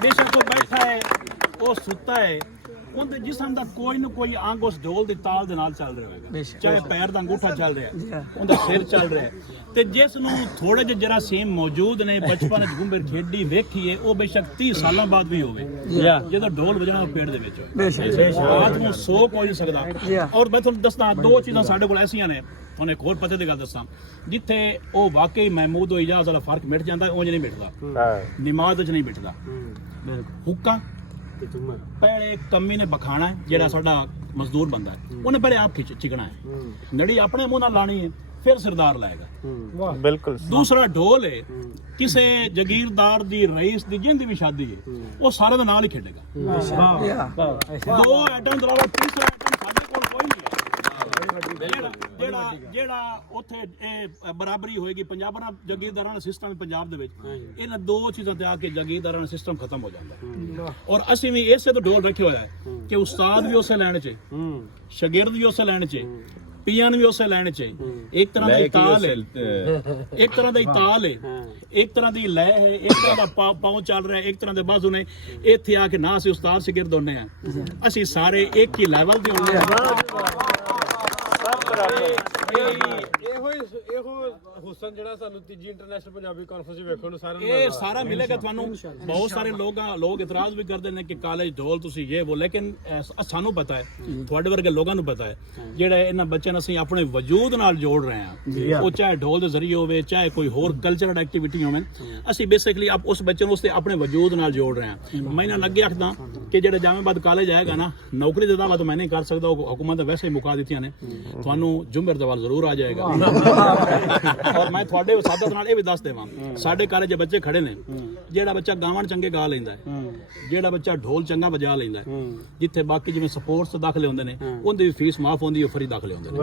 बेशक वो बैठा है वो सुता है ਉਹਦੇ ਜਿਸਮ ਦਾ ਕੋਈ ਨਾ ਕੋਈ ਅੰਗ ਉਸ ਢੋਲ ਦੀ ਤਾਲ ਦੇ ਨਾਲ ਚੱਲ ਰਿਹਾ ਹੋਵੇਗਾ ਚਾਹੇ ਪੈਰ ਦਾ ਅੰਗੂਠਾ ਚੱਲ ਰਿਹਾ ਉਹਦਾ ਸਿਰ ਚੱਲ ਰਿਹਾ ਤੇ ਜਿਸ ਨੂੰ ਥੋੜੇ ਜਿਹੇ ਜਰਾ ਸੇਮ ਮੌਜੂਦ ਨੇ ਬਚਪਨ ਵਿੱਚ ਘੁੰਮਰ ਖੇਡੀ ਵੇਖੀਏ ਉਹ ਬੇਸ਼ੱਕ 30 ਸਾਲਾਂ ਬਾਅਦ ਵੀ ਹੋਵੇ ਜਦੋਂ ਢੋਲ ਵਜਣਾ ਪੇਟ ਦੇ ਵਿੱਚ ਰਾਤ ਨੂੰ ਸੋ ਕੋਈ ਨਹੀਂ ਸਕਦਾ ਔਰ ਮੈਂ ਤੁਹਾਨੂੰ ਦੱਸਦਾ ਦੋ ਚੀਜ਼ਾਂ ਸਾਡੇ ਕੋਲ ਐਸੀਆਂ ਨੇ ਤੁਹਾਨੂੰ ਇੱਕ ਹੋਰ ਪਤੇ ਦੀ ਗੱਲ ਦੱਸਾਂ ਜਿੱਥੇ ਉਹ ਵਾਕਈ ਮਹਿਮੂਦ ਹੋ ਇਜਾਜ਼ ਵਾਲਾ ਫਰਕ ਮਿਟ ਜਾਂਦਾ ਉਂਝ ਨਹੀਂ ਮਿਟਦਾ ਨਮਾਜ਼ ਵਿੱਚ ਨਹੀਂ ਮਿਟਦਾ ਹੁੱਕਾ ਪਹਿਲੇ ਕਮੀ ਨੇ ਬਖਾਣਾ ਹੈ ਜਿਹੜਾ ਸਾਡਾ ਮਜ਼ਦੂਰ ਬੰਦਾ ਹੈ ਉਹਨੇ ਪਹਿਲੇ ਆਪ ਚਿਕਣਾ ਹੈ ਨੜੀ ਆਪਣੇ ਮੂੰਹ ਨਾਲ ਲਾਣੀ ਹੈ ਫਿਰ ਸਰਦਾਰ ਲਾਏਗਾ ਬਿਲਕੁਲ ਦੂਸਰਾ ਢੋਲ ਹੈ ਕਿਸੇ ਜਗੀਰਦਾਰ ਦੀ ਰਈਸ ਦੀ ਜਿੰਦੀ ਵੀ ਸ਼ਾਦੀ ਹੈ ਉਹ ਸਾਰੇ ਦੇ ਨਾਲ ਹੀ ਖੇਡੇਗਾ ਦੋ ਆਈਟਮ ਤੋਂ ਇਲਾਵਾ ਤੀਸਰਾ ਆਈਟਮ ਸਾਡੇ ਕੋਲ ਕੋਈ ਨਹੀਂ ਜਿਹੜਾ ਉੱਥੇ ਇਹ ਬਰਾਬਰੀ ਹੋਏਗੀ ਪੰਜਾਬਾਂ ਦਾ ਜਗੀਰਦਾਰਾਂ ਦਾ ਸਿਸਟਮ ਪੰਜਾਬ ਦੇ ਵਿੱਚ ਇਹਨਾਂ ਦੋ ਚੀਜ਼ਾਂ ਤੇ ਆ ਕੇ ਜਗੀਰਦਾਰਾਂ ਦਾ ਸਿਸਟਮ ਖਤਮ ਹੋ ਜਾਂਦਾ ਔਰ ਅਸੀਂ ਵੀ ਇਸੇ ਤੋਂ ਢੋਲ ਰੱਖਿਆ ਹੋਇਆ ਹੈ ਕਿ ਉਸਤਾਦ ਵੀ ਉਸੇ ਲੈਣ 'ਚ ਸ਼ਾਗਿਰਦ ਵੀ ਉਸੇ ਲੈਣ 'ਚ ਪੀਅਨ ਵੀ ਉਸੇ ਲੈਣ 'ਚ ਇੱਕ ਤਰ੍ਹਾਂ ਦਾ ਤਾਲ ਹੈ ਇੱਕ ਤਰ੍ਹਾਂ ਦਾ ਤਾਲ ਹੈ ਇੱਕ ਤਰ੍ਹਾਂ ਦੀ ਲੈ ਹੈ ਇੱਕ ਤਰ੍ਹਾਂ ਦਾ ਪਾਉ ਚੱਲ ਰਿਹਾ ਇੱਕ ਤਰ੍ਹਾਂ ਦੇ ਬਾਜ਼ੂ ਨੇ ਇੱਥੇ ਆ ਕੇ ਨਾ ਅਸੀਂ ਉਸਤਾਦ ਸ਼ਾਗਿਰਦ ਹੁੰਦੇ ਆ ਅਸੀਂ ਸਾਰੇ ਇੱਕ ਹੀ ਲੈਵਲ ਦੇ ਹੁੰਦੇ ਆ ਹੁਸਨ ਜਿਹੜਾ ਸਾਨੂੰ ਤੀਜੀ ਇੰਟਰਨੈਸ਼ਨਲ ਪੰਜਾਬੀ ਕਾਨਫਰੰਸ ਵੇਖਣ ਨੂੰ ਸਾਰਿਆਂ ਨੂੰ ਇਹ ਸਾਰਾ ਮਿਲੇਗਾ ਤੁਹਾਨੂੰ ਬਹੁਤ ਸਾਰੇ ਲੋਕ ਇਤਰਾਜ਼ ਵੀ ਕਰਦੇ ਨੇ ਕਿ ਕਾਲਜ ਢੋਲ ਤੁਸੀਂ ਇਹ ਬੋਲ ਲੇਕਿਨ ਸਾਨੂੰ ਪਤਾ ਹੈ ਤੁਹਾਡੇ ਵਰਗੇ ਲੋਕਾਂ ਨੂੰ ਪਤਾ ਹੈ ਜਿਹੜਾ ਇਹਨਾਂ ਬੱਚਿਆਂ ਨੂੰ ਅਸੀਂ ਆਪਣੇ ਵਜੂਦ ਨਾਲ ਜੋੜ ਰਹੇ ਹਾਂ ਉਹ ਚਾਹੇ ਢੋਲ ਦੇ ਜ਼ਰੀਏ ਹੋਵੇ ਚਾਹੇ ਕੋਈ ਹੋਰ ਕਲਚਰਲ ਐਕਟੀਵਿਟੀ ਹੋਵੇ ਅਸੀਂ ਬੇਸਿਕਲੀ ਉਸ ਬੱਚੇ ਨੂੰ ਉਸਦੇ ਆਪਣੇ ਵਜੂਦ ਨਾਲ ਜੋੜ ਰਹੇ ਹਾਂ ਮੈਂ ਨਾ ਲੱਗੇ ਆਖਦਾ ਕਿ ਜਿਹੜਾ ਜਾਮੇਬਾਦ ਕਾਲਜ ਆਏਗਾ ਨਾ ਨੌਕਰੀ ਦਾ ਦਾਅਵਾ ਤਾਂ ਮੈਂ ਨਹੀਂ ਕਰ ਸਕਦਾ ਉਹ ਹੁਕੂਮਤ ਵੈਸੇ ਹੀ ਮੁਕਾ ਦਿੱਤੀਆਂ ਨੇ ਤੁਹਾਨੂੰ ਜੁਮਰ ਦਾ ਵਾਲ ਜ਼ਰੂਰ ਆ ਜਾਏਗਾ ਔਰ ਮੈਂ ਤੁਹਾਡੇ ਸਾਦਤ ਨਾਲ ਇਹ ਵੀ ਦੱਸ ਦੇਵਾਂ ਸਾਡੇ ਕਾਲਜ ਦੇ ਬੱਚੇ ਖੜੇ ਨੇ ਜਿਹੜਾ ਬੱਚਾ ਗਾਵਣ ਚੰਗੇ ਗਾ ਲੈਂਦਾ ਹੈ ਜਿਹੜਾ ਬੱਚਾ ਢੋਲ ਚੰਗਾ ਵਜਾ ਲੈਂਦਾ ਹੈ ਜਿੱਥੇ ਬਾਕੀ ਜਿਵੇਂ ਸਪੋਰਟਸ ਦਾਖਲੇ ਹੁੰਦੇ ਨੇ ਉਹਦੀ ਵੀ ਫੀਸ ਮਾਫ ਹੁੰਦੀ ਹੈ ਫਰੀ ਦਾਖਲੇ ਹੁੰਦੇ ਨੇ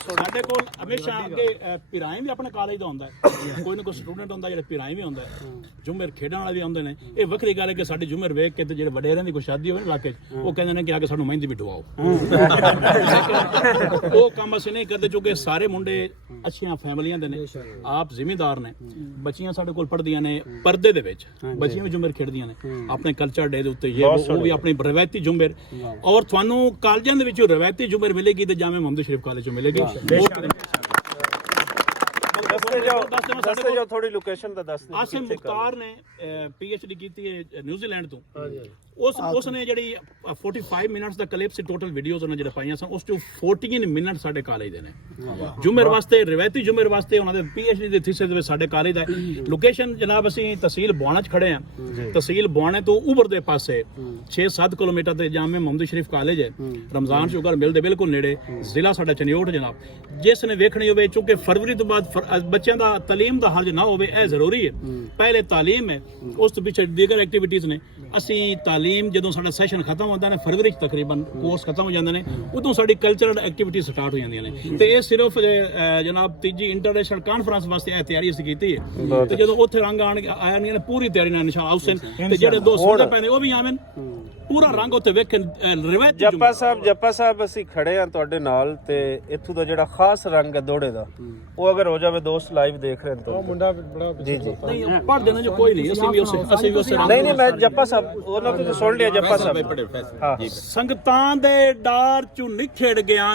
ਸਾਡੇ ਕੋਲ ਹਮੇਸ਼ਾ ਅੱਗੇ ਪਿਰਾਏ ਵੀ ਆਪਣੇ ਕਾਲਜ ਦਾ ਹੁੰਦਾ ਹੈ ਕੋਈ ਨਾ ਕੋਈ ਸਟੂਡੈਂਟ ਹੁੰਦਾ ਜਿਹੜਾ ਪਿਰਾਏ ਵੀ ਹੁੰਦਾ ਹੈ ਜੁਮਰ ਖੇਡਣ ਵਾਲੇ ਵੀ ਆਉਂਦੇ ਨੇ ਇਹ ਵੱਖਰੀ ਗੱਲ ਹੈ ਕਿ ਸਾਡੇ ਜੁਮਰ ਵੇਖ ਕੇ ਤੇ ਜਿਹੜੇ ਵਡੇਰਿਆਂ ਦੀ ਕੋਈ ਸ਼ਾਦੀ ਹੋਵੇ ਨਾ ਇਲਾਕੇ 'ਚ ਉਹ ਕਹਿੰਦੇ ਨੇ ਕਿ ਆ ਕੇ ਸਾਨੂੰ ਮਹਿੰਦੀ ਵੀ ਡਵਾਓ ਉਹ ਕੰਮ ਅਸੀਂ ਨਹੀਂ ਕਰਦੇ ਕਿਉਂਕਿ ਸਾਰੇ ਮੁੰਡੇ ਅੱਛੀਆਂ ਫੈਮਲੀਆਂ ਦੇ ਨੇ ਆਪ ਜ਼ਿਮੀਂਦਾਰ ਨੇ ਬੱਚੀਆਂ ਸਾਡੇ ਕੋਲ ਪੜ੍ਹਦੀਆਂ ਨੇ ਪਰਦੇ ਦੇ ਵਿੱਚ ਬੱਚੀਆਂ ਵੀ ਜੁਮਰ ਖੇਡਦੀਆਂ ਨੇ ਆਪਣੇ ਕਲਚਰ ਡੇ ਦੇ ਉੱਤੇ ਉਹ ਵੀ ਆਪਣੀ ਰਵਾਇਤੀ ਜੁਮਰ ਔਰ ਤੁਹਾਨੂੰ ਕਾਲਜਾਂ ਦੇ ਵਿੱਚ ਰਵਾਇਤੀ ਜੁਮਰ ਮਿਲੇਗੀ ਤੇ ਜਾਮੇ ਮੁਹੰਮਦ ਸ਼ਰੀਫ ਕਾਲਜ 'ਚ ਮਿਲੇਗੀ ਥੋੜੀ ਲੋਕੇਸ਼ਨ ਦਾ ਦੱਸ ਦਿਓ ਆਸਿਮ ਮੁਖਤਾਰ ਨੇ PhD ਕੀਤੀ ਹੈ ਨਿਊਜ਼ੀਲੈਂਡ ਤੋਂ ਉਸਨੇ ਜਿਹੜੀ 45 ਮਿੰਟਸ ਦਾ ਕਲਿੱਪ ਸੀ ਟੋਟਲ ਵੀਡੀਓਜ਼ ਉਹਨਾਂ ਜਿਹੜੇ ਪਾਈਆਂ ਸਨ ਉਸ ਤੋਂ 14 ਮਿੰਟ ਸਾਡੇ ਕਾਲਜ ਦੇ ਨੇ ਜੁਮਰ ਵਾਸਤੇ ਰਵਾਇਤੀ ਜੁਮਰ ਵਾਸਤੇ ਉਹਨਾਂ ਦੇ PhD ਦੇ ਥੀਸਿਸ ਦੇ ਵਿੱਚ ਸਾਡੇ ਕਾਲਜ ਦਾ ਲੋਕੇਸ਼ਨ ਜਨਾਬ ਅਸੀਂ ਤਹਿਸੀਲ ਬੁਆਣਾ 'ਚ ਖੜੇ ਹਾਂ ਤਹਿਸੀਲ ਬੁਆਣੇ ਤੋਂ ਉਬਰ ਦੇ ਪਾਸੇ 6-7 ਕਿਲੋਮੀਟਰ ਤੇ ਜਾਮੇ ਮੁਹੰਮਦ ਸ਼ਰੀਫ ਕਾਲਜ ਹੈ ਰਮਜ਼ਾਨ ਸ਼ੂਗਰ ਮਿਲ ਦੇ ਬਿਲਕੁਲ ਨੇੜੇ ਜ਼ਿਲ੍ਹਾ ਸਾਡਾ ਚਨਿਓਟ ਜਨਾਬ ਜਿਸ ਨੇ ਵੇਖਣੀ ਹੋਵੇ ਕਿਉਂਕਿ ਫਰਵਰੀ ਤੋਂ ਬਾਅਦ ਬੱਚਿਆਂ ਦਾ ਤਾਲੀਮ ਦਾ ਹਰਜ ਨਾ ਹੋਵੇ ਇਹ ਜ਼ਰੂਰੀ ਹੈ ਪਹਿਲੇ ਤਾਲੀਮ ਹੈ ਉਸ ਤੋਂ ਪਿੱਛੇ ਦੀਗਰ ਐਕਟੀਵਿਟੀਜ਼ ਨੇ ਅਸੀਂ ਤਾਲੀਮ ਜਦੋਂ ਸਾਡਾ ਸੈਸ਼ਨ ਖਤਮ ਹੁੰਦਾ ਨੇ ਫਰਵਰੀ 'ਚ ਤਕਰੀਬਨ ਕੋਰਸ ਖਤਮ ਹੋ ਜਾਂਦੇ ਨੇ ਉਦੋਂ ਸਾਡੀ ਕਲਚਰਲ ਐਕਟੀਵਿਟੀ ਸਟਾਰਟ ਹੋ ਜਾਂਦੀਆਂ ਨੇ ਤੇ ਇਹ ਸਿਰਫ ਜਨਾਬ ਤੀਜੀ ਇੰਟਰਨੈਸ਼ਨਲ ਕਾਨਫਰੰਸ ਵਾਸਤੇ ਇਹ ਤਿਆਰੀ ਅਸੀਂ ਕੀਤੀ ਹੈ ਤੇ ਜਦੋਂ ਉੱਥੇ ਰੰਗ ਆਇਆ ਨੇ ਪੂਰੀ ਤਿਆਰੀ ਨਾਲ ਇਨਸ਼ਾ ਹੁਸੈਨ ਤੇ ਜਿਹੜੇ ਦੋ ਸੋਹਣੇ ਪੈਣੇ ਉਹ ਵੀ ਆਵਣ ਪੂਰਾ ਰੰਗ ਉੱਤੇ ਵੇਖਣ ਰਵਾਇਤੀ ਜੱਪਾ ਸਾਹਿਬ ਅਸੀਂ ਖੜੇ ਆ ਤੁਹਾਡੇ ਨਾਲ ਤੇ ਇੱਥੋਂ ਦਾ ਜਿਹੜਾ ਖਾਸ ਰੰਗ ਹੈ ਦੋੜੇ ਦਾ ਉਹ ਅਗਰ ਹੋ ਜਾਵੇ ਦੋਸਤ ਲਾਈਵ ਦੇਖ ਰਹੇ ਨੇ ਤਾਂ ਉਹ ਮੁੰਡਾ ਬੜਾ ਜੀ ਨਹੀਂ ਪੜ ਦੇਣਾ ਜੋ ਕੋਈ ਨਹੀਂ ਅਸੀਂ ਵੀ ਉਸੇ ਨਹੀਂ ਮੈਂ ਜੱਪਾ ਸਾਹਿਬ ਉਹਨਾਂ ਤੋਂ ਸੁਣ ਲਿਆ ਜੱਪਾ ਸਾਹਿਬ ਹਾਂ ਸੰਗਤਾਂ ਦੇ ਡਾਰ ਚੋਂ ਨਿਖੜ ਗਿਆ